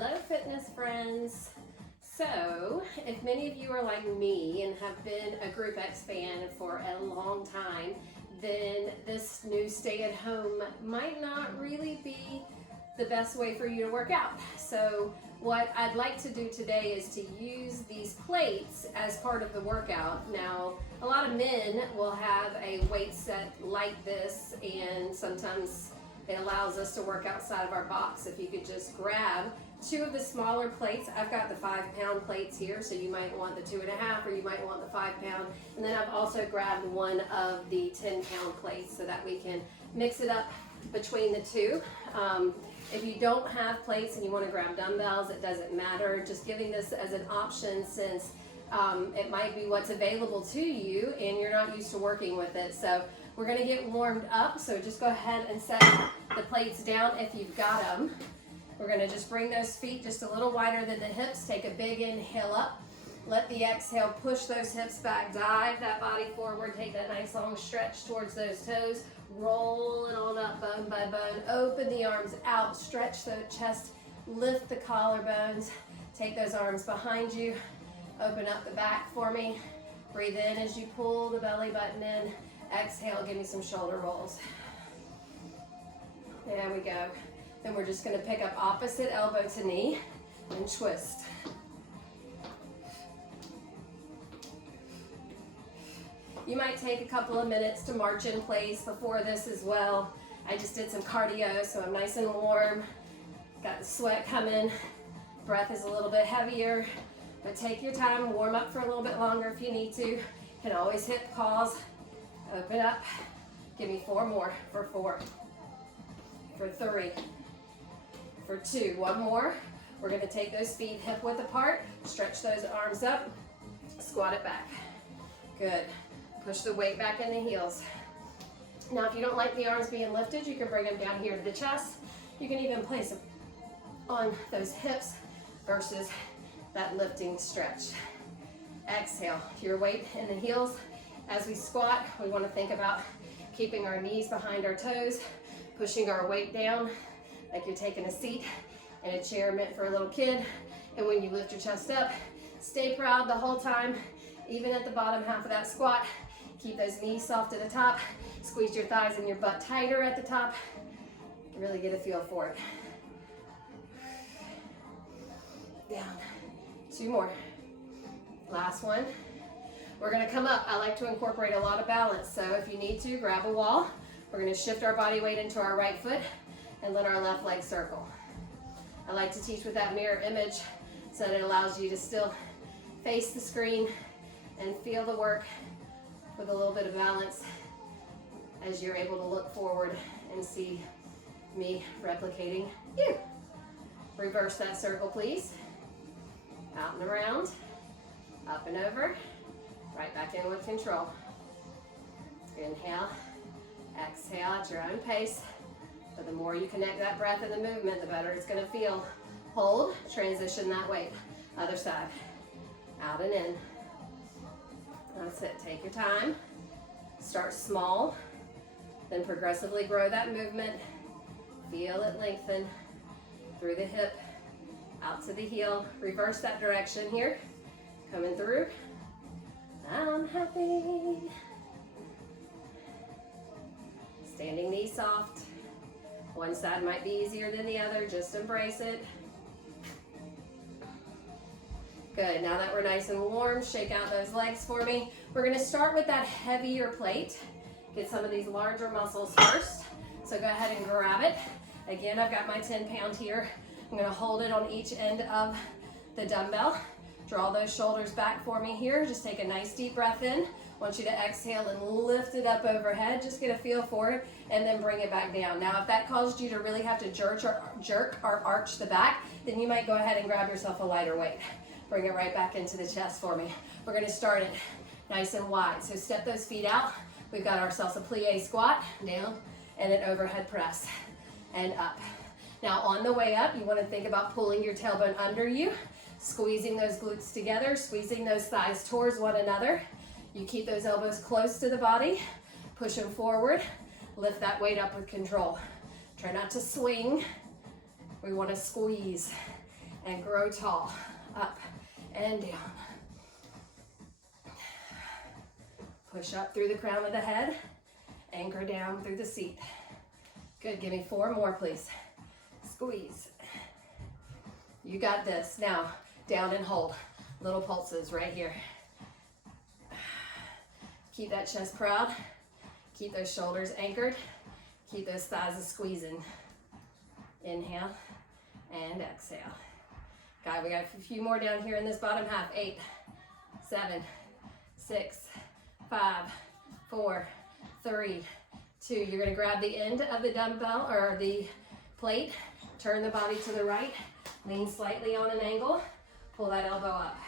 Hello fitness friends. So if many of you are like me and have been a Group X fan for a long time, then this new stay at home might not really be the best way for you to work out. So what I'd like to do today is to use these plates as part of the workout. Now, a lot of men will have a weight set like this, and sometimes it allows us to work outside of our box. If you could just grab two of the smaller plates. I've got the 5-pound plates here, so you might want the 2.5 or you might want the 5-pound. And then I've also grabbed one of the 10-pound plates so that we can mix it up between the two. If you don't have plates and you want to grab dumbbells, it doesn't matter. Just giving this as an option since it might be what's available to you and you're not used to working with it. So we're going to get warmed up. So just go ahead and set the plates down if you've got them. We're going to just bring those feet just a little wider than the hips. Take a big inhale up. Let the exhale push those hips back. Dive that body forward. Take that nice long stretch towards those toes. Roll it on up bone by bone. Open the arms out. Stretch the chest. Lift the collarbones. Take those arms behind you. Open up the back for me. Breathe in as you pull the belly button in. Exhale. Give me some shoulder rolls. There we go. Then we're just going to pick up opposite elbow to knee and twist. You might take a couple of minutes to march in place before this as well. I just did some cardio, so I'm nice and warm. Got the sweat coming. Breath is a little bit heavier, but take your time. Warm up for a little bit longer if you need to. You can always hit pause. Open up. Give me 4 more for 4. For 3. For 2, 1 more. We're going to take those feet hip width apart, stretch those arms up, squat it back. Good. Push the weight back in the heels. Now, if you don't like the arms being lifted, you can bring them down here to the chest. You can even place them on those hips versus that lifting stretch. Exhale, your weight in the heels. As we squat, we want to think about keeping our knees behind our toes, pushing our weight down like you're taking a seat in a chair meant for a little kid. And when you lift your chest up, stay proud the whole time, even at the bottom half of that squat. Keep those knees soft at the top. Squeeze your thighs and your butt tighter at the top. You can really get a feel for it. Down. 2 more. Last one. We're going to come up. I like to incorporate a lot of balance, so if you need to, grab a wall. We're going to shift our body weight into our right foot and let our left leg circle. I like to teach with that mirror image so that it allows you to still face the screen and feel the work with a little bit of balance as you're able to look forward and see me replicating you. Reverse that circle, please. Out and around, up and over, right back in with control. Inhale, exhale at your own pace. But the more you connect that breath and the movement, the better it's going to feel. Hold, transition that weight. Other side. Out and in. That's it. Take your time. Start small. Then progressively grow that movement. Feel it lengthen through the hip, out to the heel. Reverse that direction here. Coming through. I'm happy. Standing knees soft. One side might be easier than the other, just embrace it. Good, now that we're nice and warm, shake out those legs for me. We're gonna start with that heavier plate. Get some of these larger muscles first. So go ahead and grab it. Again, I've got my 10-pound here. I'm gonna hold it on each end of the dumbbell. Draw those shoulders back for me here. Just take a nice deep breath in. I want you to exhale and lift it up overhead. Just get a feel for it and then bring it back down. Now, if that caused you to really have to jerk or arch the back, then you might go ahead and grab yourself a lighter weight. Bring it right back into the chest for me. We're gonna start it nice and wide. So step those feet out. We've got ourselves a plie squat, down, and an overhead press, and up. Now, on the way up, you wanna think about pulling your tailbone under you, squeezing those glutes together, squeezing those thighs towards one another. You keep those elbows close to the body, push them forward, lift that weight up with control. Try not to swing. We want to squeeze. and grow tall. Up and down. Push up through the crown of the head. Anchor down through the seat. Good, give me 4 more, please. Squeeze. You got this. Now, down and hold. Little pulses right here. Keep that chest proud. Keep those shoulders anchored. Keep those thighs squeezing. Inhale and exhale. Got, we got a few more down here in this bottom half. 8, 7, 6, 5, 4, 3, 2. You're going to grab the end of the dumbbell or the plate. Turn the body to the right. Lean slightly on an angle. Pull that elbow up.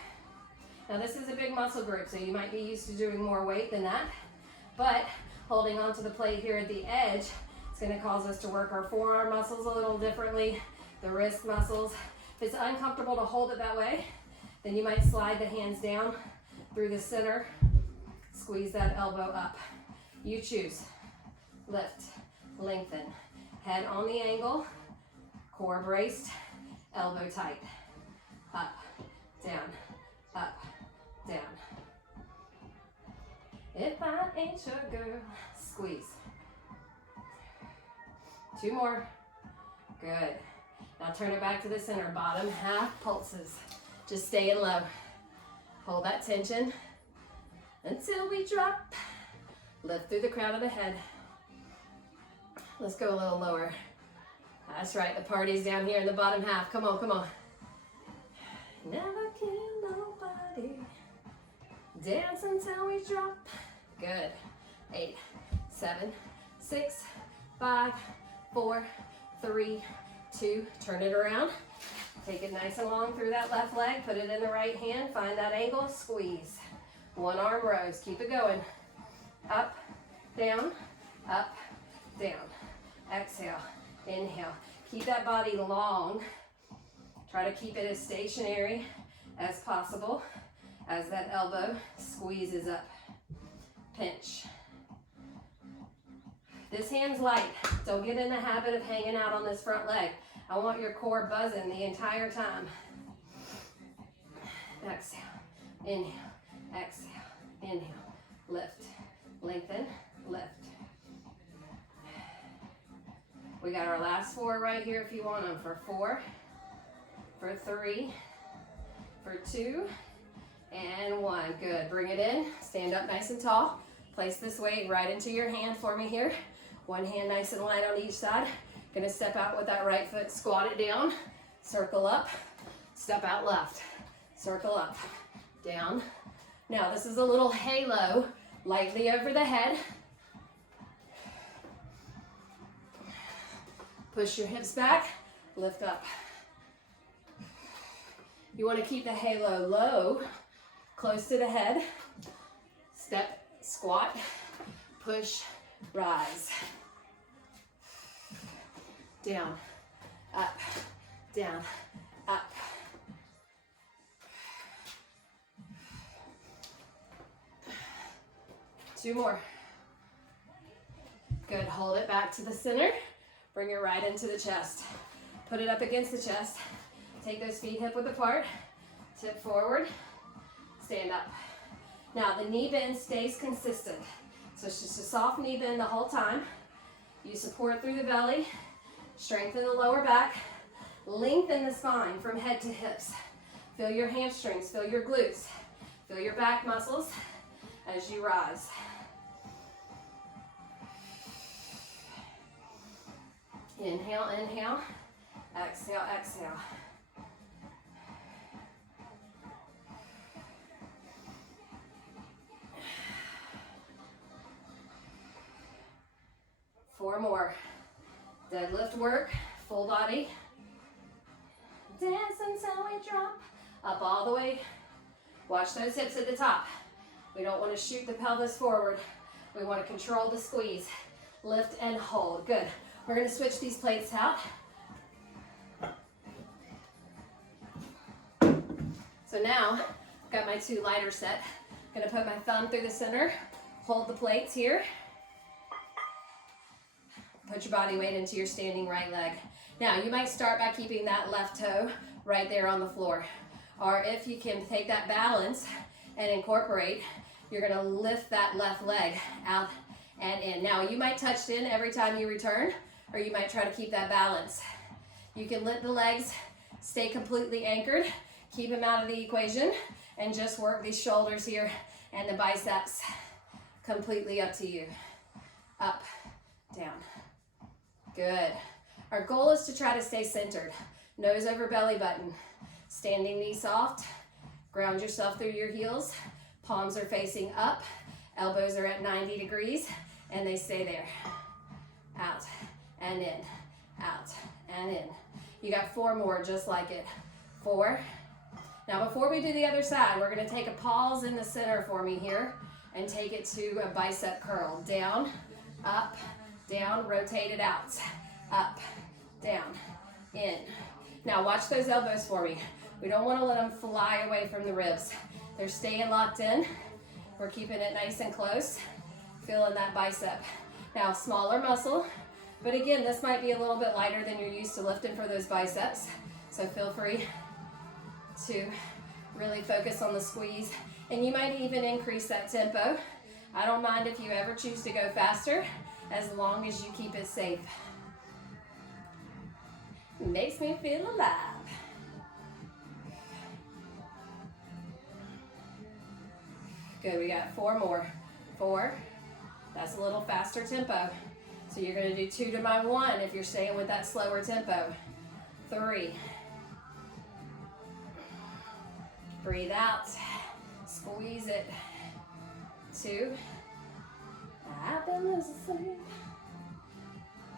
Now this is a big muscle group, so you might be used to doing more weight than that. But holding onto the plate here at the edge, it's going to cause us to work our forearm muscles a little differently, the wrist muscles. If it's uncomfortable to hold it that way, then you might slide the hands down through the center. Squeeze that elbow up. You choose. Lift, lengthen. Head on the angle, core braced, elbow tight. Up, down, up, down. If I ain't your girl, squeeze. 2 more. Good. Now turn it back to the center. Bottom half pulses. Just staying low. Hold that tension until we drop. Lift through the crown of the head. Let's go a little lower. That's right, the party's down here in the bottom half. Come on, come on. Never kill nobody. Dance until we drop. Good. 8, 7, 6, 5, 4, 3, 2. Turn it around. Take it nice and long through that left leg. Put it in the right hand. Find that angle. Squeeze. 1 arm rose. Keep it going. Up, down, up, down. Exhale. Inhale. Keep that body long. Try to keep it as stationary as possible as that elbow squeezes up. Pinch. This hand's light. Don't get in the habit of hanging out on this front leg. I want your core buzzing the entire time. Exhale. Inhale. Exhale. Inhale. Lift. Lengthen. Lift. We got our last 4 right here if you want them. For 4, for 3, for 2, and 1. Good. Bring it in. Stand up nice and tall. Place this weight right into your hand for me here. 1 hand nice and light on each side. Gonna step out with that right foot. Squat it down. Circle up. Step out left. Circle up. Down. Now this is a little halo. Lightly over the head. Push your hips back, lift up. You want to keep the halo low, close to the head. Step, squat, push, rise. Down, up, down, up. Two more. Good, hold it back to the center. Bring it right into the chest. Put it up against the chest. Take those feet hip width apart. Tip forward. Stand up. Now the knee bend stays consistent. So it's just a soft knee bend the whole time. You support through the belly. Strengthen the lower back. Lengthen the spine from head to hips. Feel your hamstrings. Feel your glutes. Feel your back muscles as you rise. Inhale, inhale, exhale, exhale. Four more. Deadlift work, full body. Dance until we drop. Up all the way. Watch those hips at the top. We don't want to shoot the pelvis forward. We want to control the squeeze. Lift and hold. Good. We're going to switch these plates out. So now, I've got my 2 lighter set. I'm going to put my thumb through the center, hold the plates here. Put your body weight into your standing right leg. Now, you might start by keeping that left toe right there on the floor. Or if you can take that balance and incorporate, you're gonna lift that left leg out and in. Now you might touch in every time you return, or you might try to keep that balance. You can let the legs stay completely anchored, keep them out of the equation, and just work these shoulders here and the biceps. Completely up to you. Up, down. Good. Our goal is to try to stay centered. Nose over belly button. Standing knee soft. Ground yourself through your heels. Palms are facing up. Elbows are at 90 degrees, and they stay there. Out and in. Out and in. You got 4 more just like it. 4. Now before we do the other side, we're gonna take a pause in the center for me here and take it to a bicep curl. Down, up, down, rotate it out. Up, down, in. Now watch those elbows for me. We don't wanna let them fly away from the ribs. They're staying locked in. We're keeping it nice and close. Feeling that bicep. Now smaller muscle, but again, this might be a little bit lighter than you're used to lifting for those biceps. So feel free to really focus on the squeeze. And you might even increase that tempo. I don't mind if you ever choose to go faster, as long as you keep it safe. It makes me feel alive. Good, we got 4 more. 4, that's a little faster tempo. So you're gonna do 2 to my 1 if you're staying with that slower tempo. 3. Breathe out, squeeze it. 2. I've been losing sleep.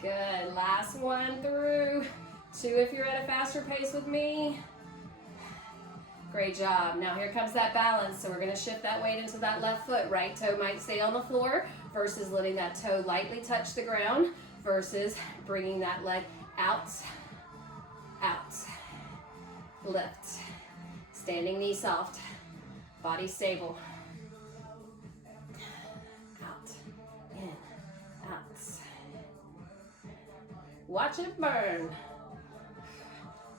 Good, last one through. 2 if you're at a faster pace with me. Great job. Now here comes that balance. So we're gonna shift that weight into that left foot. Right toe might stay on the floor versus letting that toe lightly touch the ground versus bringing that leg out, out, lift. Standing knee soft, body stable. Out, in, out. Watch it burn.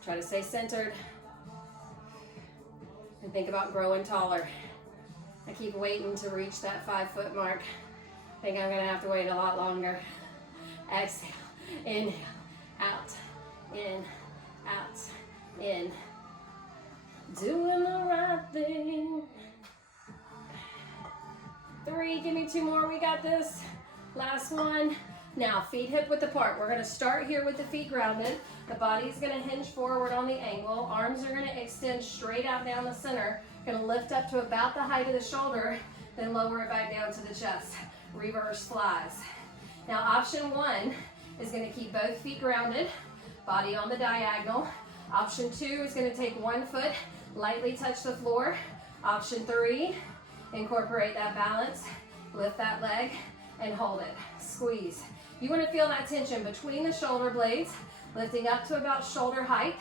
Try to stay centered. And think about growing taller. I keep waiting to reach that 5-foot mark. I think I'm gonna have to wait a lot longer. Exhale, inhale, out, in, out, in. Doing the right thing. 3, give me 2 more, we got this. Last one. Now, feet hip width apart. We're gonna start here with the feet grounded. The body's gonna hinge forward on the angle. Arms are gonna extend straight out down the center. Gonna lift up to about the height of the shoulder, then lower it back down to the chest. Reverse flies. Now, option 1 is gonna keep both feet grounded, body on the diagonal. Option 2 is gonna take 1 foot, lightly touch the floor. Option 3, incorporate that balance, lift that leg, and hold it. Squeeze. You want to feel that tension between the shoulder blades, lifting up to about shoulder height,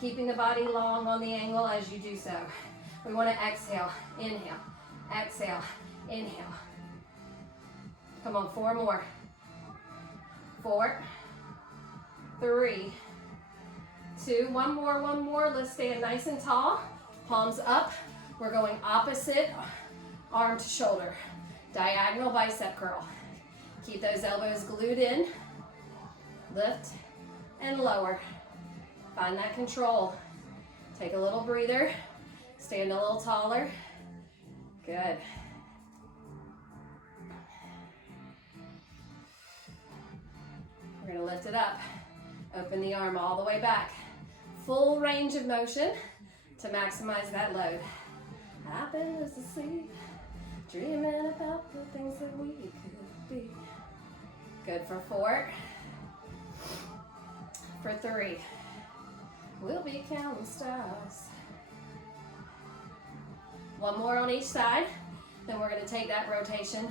keeping the body long on the angle as you do so. We want to exhale, inhale, exhale, inhale. Come on, 4 more. 4, 3, 2, one more. Let's stand nice and tall. Palms up. We're going opposite arm to shoulder. Diagonal bicep curl. Keep those elbows glued in. Lift and lower. Find that control. Take a little breather. Stand a little taller. Good. We're gonna lift it up. Open the arm all the way back. Full range of motion to maximize that load. I've been asleep, dreaming about the things that we could be. Good for 4. For 3. We'll be counting stars. 1 more on each side. Then we're gonna take that rotation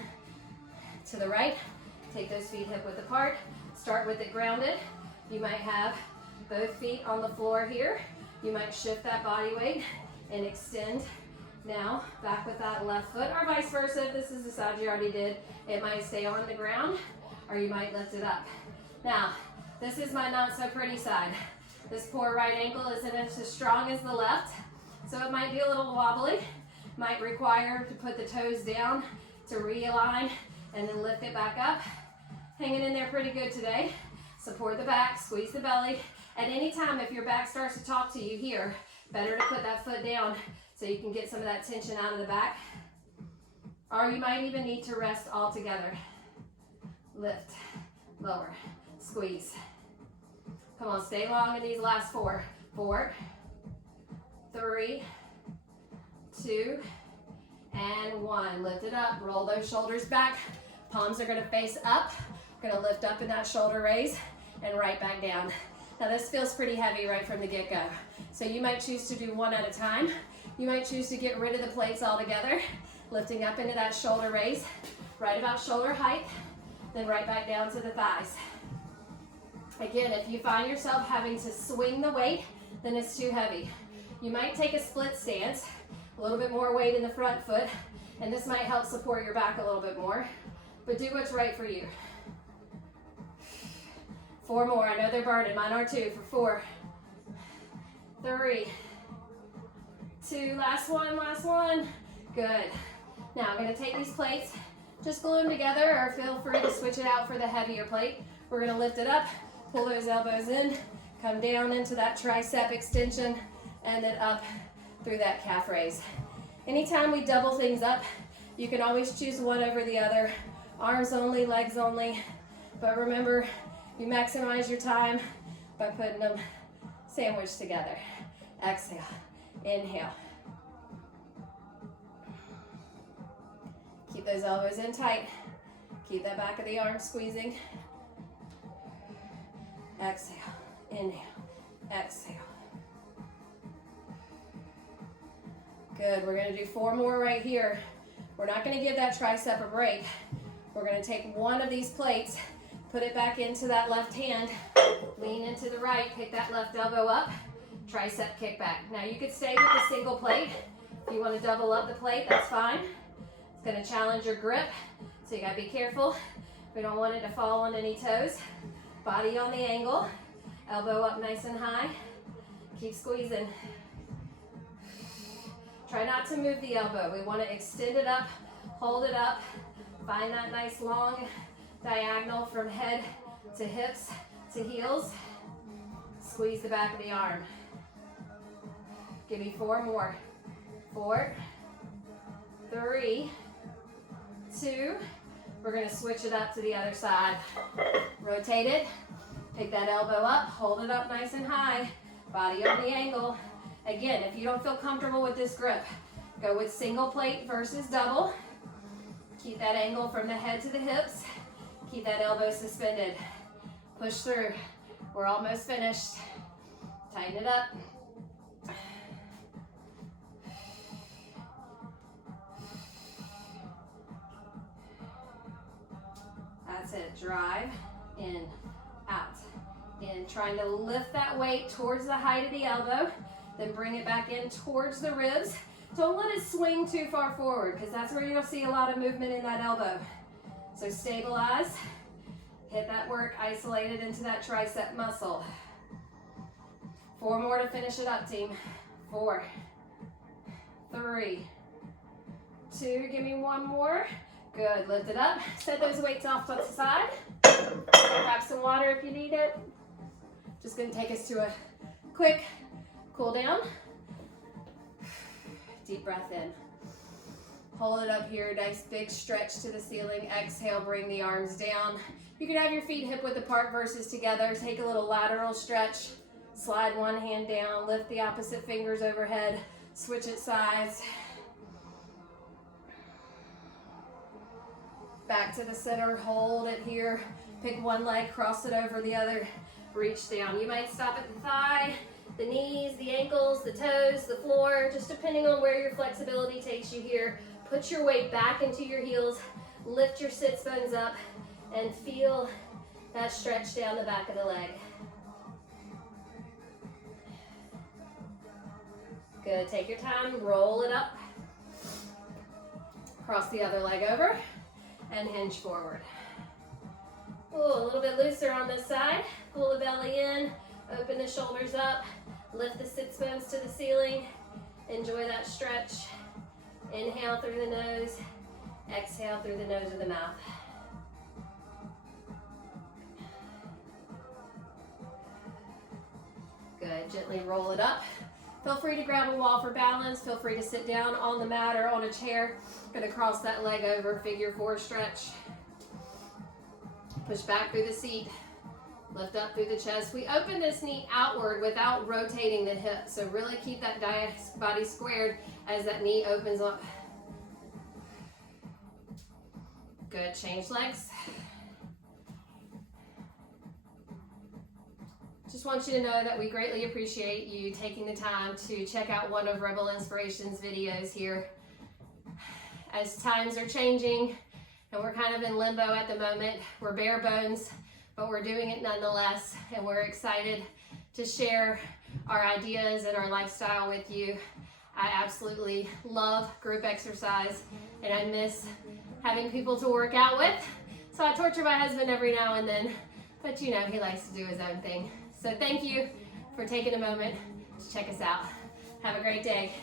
to the right. Take those feet hip width apart. Start with it grounded. You might have both feet on the floor here. You might shift that body weight and extend. Now, back with that left foot, or vice versa. If this is the side you already did, it might stay on the ground, or you might lift it up. Now, this is my not so pretty side. This poor right ankle isn't as strong as the left, so it might be a little wobbly. Might require to put the toes down to realign and then lift it back up. Hanging in there pretty good today. Support the back, squeeze the belly. At any time, if your back starts to talk to you here, better to put that foot down so you can get some of that tension out of the back. Or you might even need to rest altogether. Lift, lower, squeeze. Come on, stay long in these last 4. 4, 3, 2, and 1. Lift it up, roll those shoulders back. Palms are gonna face up. Gonna lift up in that shoulder raise and right back down. Now this feels pretty heavy right from the get-go. So you might choose to do one at a time. You might choose to get rid of the plates altogether, lifting up into that shoulder raise, right about shoulder height, then right back down to the thighs. Again, if you find yourself having to swing the weight, then it's too heavy. You might take a split stance, a little bit more weight in the front foot, and this might help support your back a little bit more, but do what's right for you. 4 more, I know they're burning, mine are too, for 4, 3, 2, last one, good. Now I'm gonna take these plates, just glue them together, or feel free to switch it out for the heavier plate. We're gonna lift it up, pull those elbows in, come down into that tricep extension, and then up through that calf raise. Anytime we double things up, you can always choose one over the other, arms only, legs only, but remember, you maximize your time by putting them sandwiched together. Exhale, inhale. Keep those elbows in tight. Keep that back of the arm squeezing. Exhale, inhale, exhale. Good, we're gonna do 4 more right here. We're not gonna give that tricep a break. We're gonna take one of these plates, put it back into that left hand, lean into the right, pick that left elbow up, tricep kick back. Now you could stay with the single plate. If you wanna double up the plate, that's fine. It's gonna challenge your grip, so you gotta be careful. We don't want it to fall on any toes. Body on the angle, elbow up nice and high. Keep squeezing. Try not to move the elbow. We wanna extend it up, hold it up, find that nice long diagonal from head to hips to heels. Squeeze the back of the arm. Give me 4 more. 4, 3, 2. We're gonna switch it up to the other side. Rotate it, pick that elbow up, hold it up nice and high, body on the angle. Again, if you don't feel comfortable with this grip, go with single plate versus double. Keep that angle from the head to the hips. Keep that elbow suspended. Push through. We're almost finished. Tighten it up. That's it. Drive, in, out, in. Trying to lift that weight towards the height of the elbow, then bring it back in towards the ribs. Don't let it swing too far forward, because that's where you'll see a lot of movement in that elbow. So stabilize, hit that work, isolated into that tricep muscle. 4 more to finish it up, team. 4, 3, 2, give me 1 more. Good, lift it up. Set those weights off to the side. Grab some water if you need it. Just gonna take us to a quick cool down. Deep breath in. Hold it up here, nice big stretch to the ceiling. Exhale, bring the arms down. You can have your feet hip width apart versus together. Take a little lateral stretch. Slide one hand down, lift the opposite fingers overhead. Switch it sides. Back to the center, hold it here. Pick one leg, cross it over the other, reach down. You might stop at the thigh, the knees, the ankles, the toes, the floor, just depending on where your flexibility takes you here. Put your weight back into your heels, lift your sits bones up, and feel that stretch down the back of the leg. Good, take your time, roll it up. Cross the other leg over and hinge forward. Ooh, a little bit looser on this side. Pull the belly in, Open the shoulders up, lift the sits bones to the ceiling. Enjoy that stretch. Inhale through the nose, exhale through the nose or the mouth. Good, gently roll it up. Feel free to grab a wall for balance. Feel free to sit down on the mat or on a chair. Gonna cross that leg over, figure 4 stretch. Push back through the seat. Lift up through the chest. We open this knee outward without rotating the hip. So really keep that body squared as that knee opens up. Good, change legs. Just want you to know that we greatly appreciate you taking the time to check out one of Rebel Inspiration's videos here. As times are changing and we're kind of in limbo at the moment, we're bare bones, but we're doing it nonetheless, and we're excited to share our ideas and our lifestyle with you. I absolutely love group exercise, and I miss having people to work out with, so I torture my husband every now and then, but you know, he likes to do his own thing. So thank you for taking a moment to check us out. Have a great day.